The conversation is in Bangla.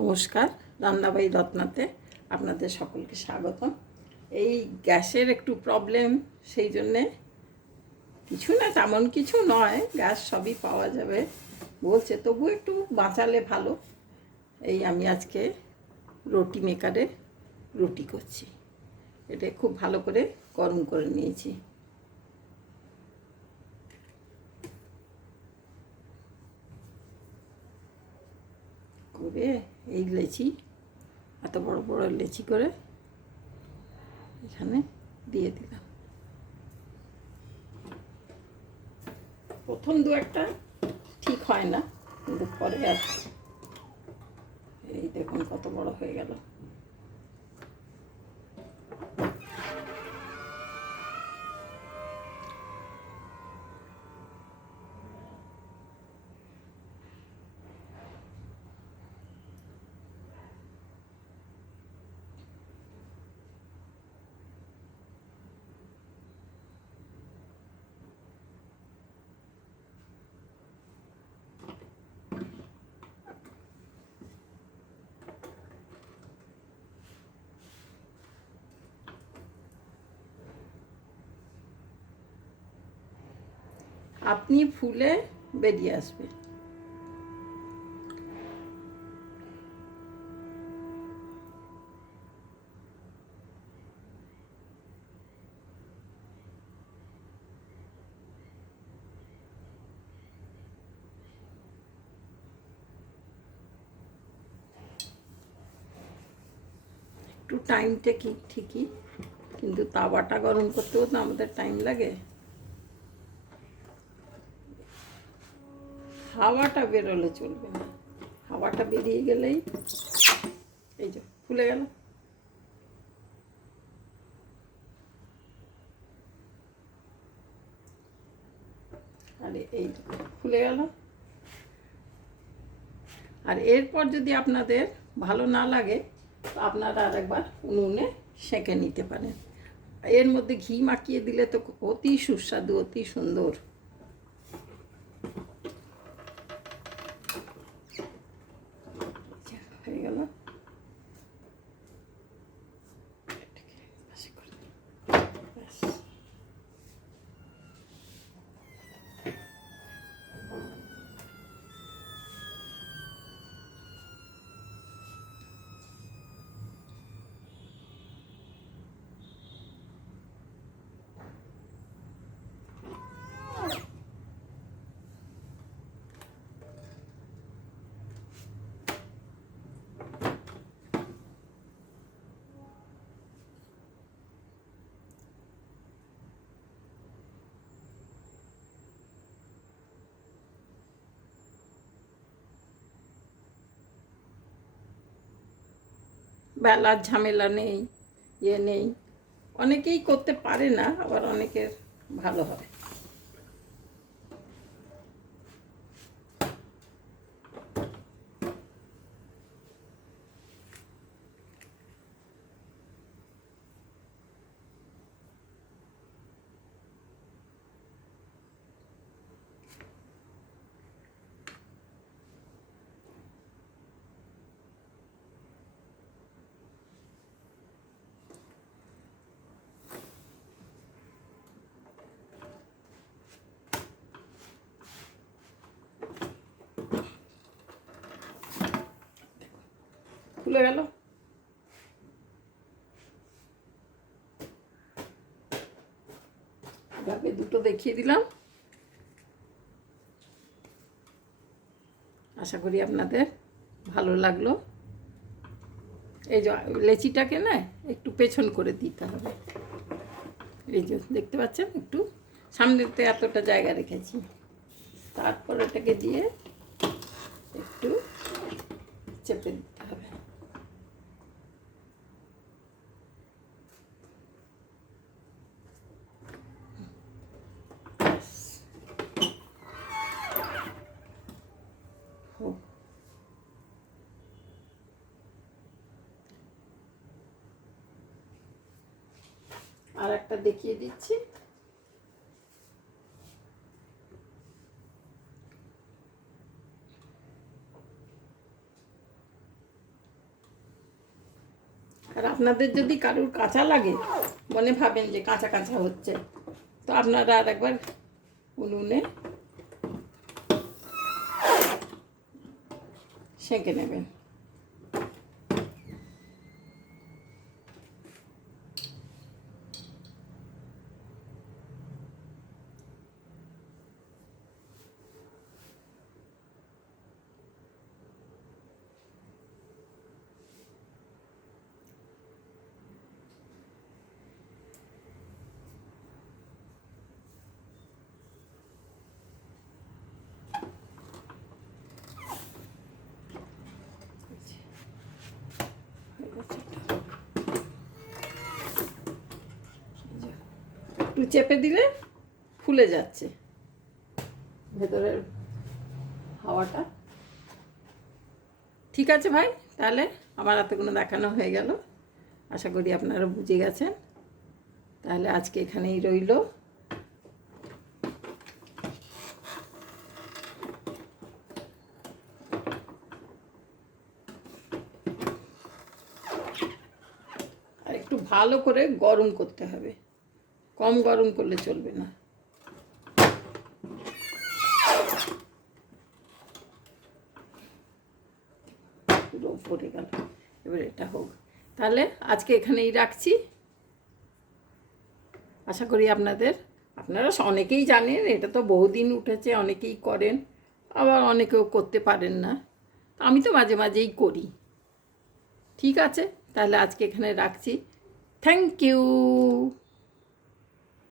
নমস্কার, রান্নাবাই রত্নাতে আপনাদের সকলকে স্বাগতম। এই গ্যাসের একটু প্রবলেম, সেই জন্যে কিছু না, তেমন কিছু নয়, গ্যাস সবই পাওয়া যাবে বলছে, তবু একটু বাঁচালে ভালো। এই আমি আজকে রুটি মেকারে রুটি করছি। এটা খুব ভালো করে গরম করে নিয়েছি। করে এই লেচি, এত বড় বড় লেচি করে এখানে দিয়ে দিলাম। প্রথম দু একটা ঠিক হয় না, কিন্তু পরে আর এই দেখুন কত বড় হয়ে গেল। আপনি ফুলে বেরিয়ে আসবে। একটু টাইমটা কি ঠিকই, কিন্তু তাওয়াটা গরম করতেও তো আমাদের টাইম লাগে। হাওয়াটা বেরোলে চলবে না, হাওয়াটা বেরিয়ে গেলেই এই যে ফুলে গেল। আরে এই ফুলে গেল। আর এরপর যদি আপনাদের ভালো না লাগে, তো আপনারা আরেকবার উনুনে সেঁকে নিতে পারেন। এর মধ্যে ঘি মাখিয়ে দিলে তো অতি সুস্বাদু, অতি সুন্দর। হয়ে গেল। বেলার ঝামেলা নেই, ইয়ে নেই। অনেকেই করতে পারে না, আবার অনেকের ভালো হয়। খুলে গেল। এভাবে দুটো দেখিয়ে দিলাম। আশা করি আপনাদের ভালো লাগলো। এই যে লেচিটাকে না একটু পেছন করে দিতে হবে। এই যে দেখতে পাচ্ছেন, একটু সামনেতে এতটা জায়গা রেখেছি, তারপর এটাকে দিয়ে একটু চেপে দিতে হবে। আর একটা দেখিয়ে দিচ্ছি। আর আপনাদের যদি কারুর কাঁচা লাগে, মনে ভাবেন যে কাঁচা কাঁচা হচ্ছে, তো আপনারা আর একবার উনুনে সেঁকে নেবেন। একটু চেপে দিলে ফুলে যাচ্ছে ভেতরের হাওয়াটা। ঠিক আছে ভাই, তাহলে আমার এতগুলো দেখানো হয়ে গেল, আশা করি আপনারা বুঝে গেছেন। তাহলে আজকে এখানেই রইল। আর একটু ভালো করে গরম করতে হবে, কম গরম করলে চলবে না। পুরো পড়ে গেল, এবার এটা হোক। তাহলে আজকে এখানেই রাখছি। আশা করি আপনারা অনেকেই জানেন, এটা তো বহুদিন উঠেছে, অনেকেই করেন, আবার অনেকেও করতে পারেন না। আমি তো মাঝে মাঝেই করি। ঠিক আছে, তাহলে আজকে এখানে রাখছি। Thank you.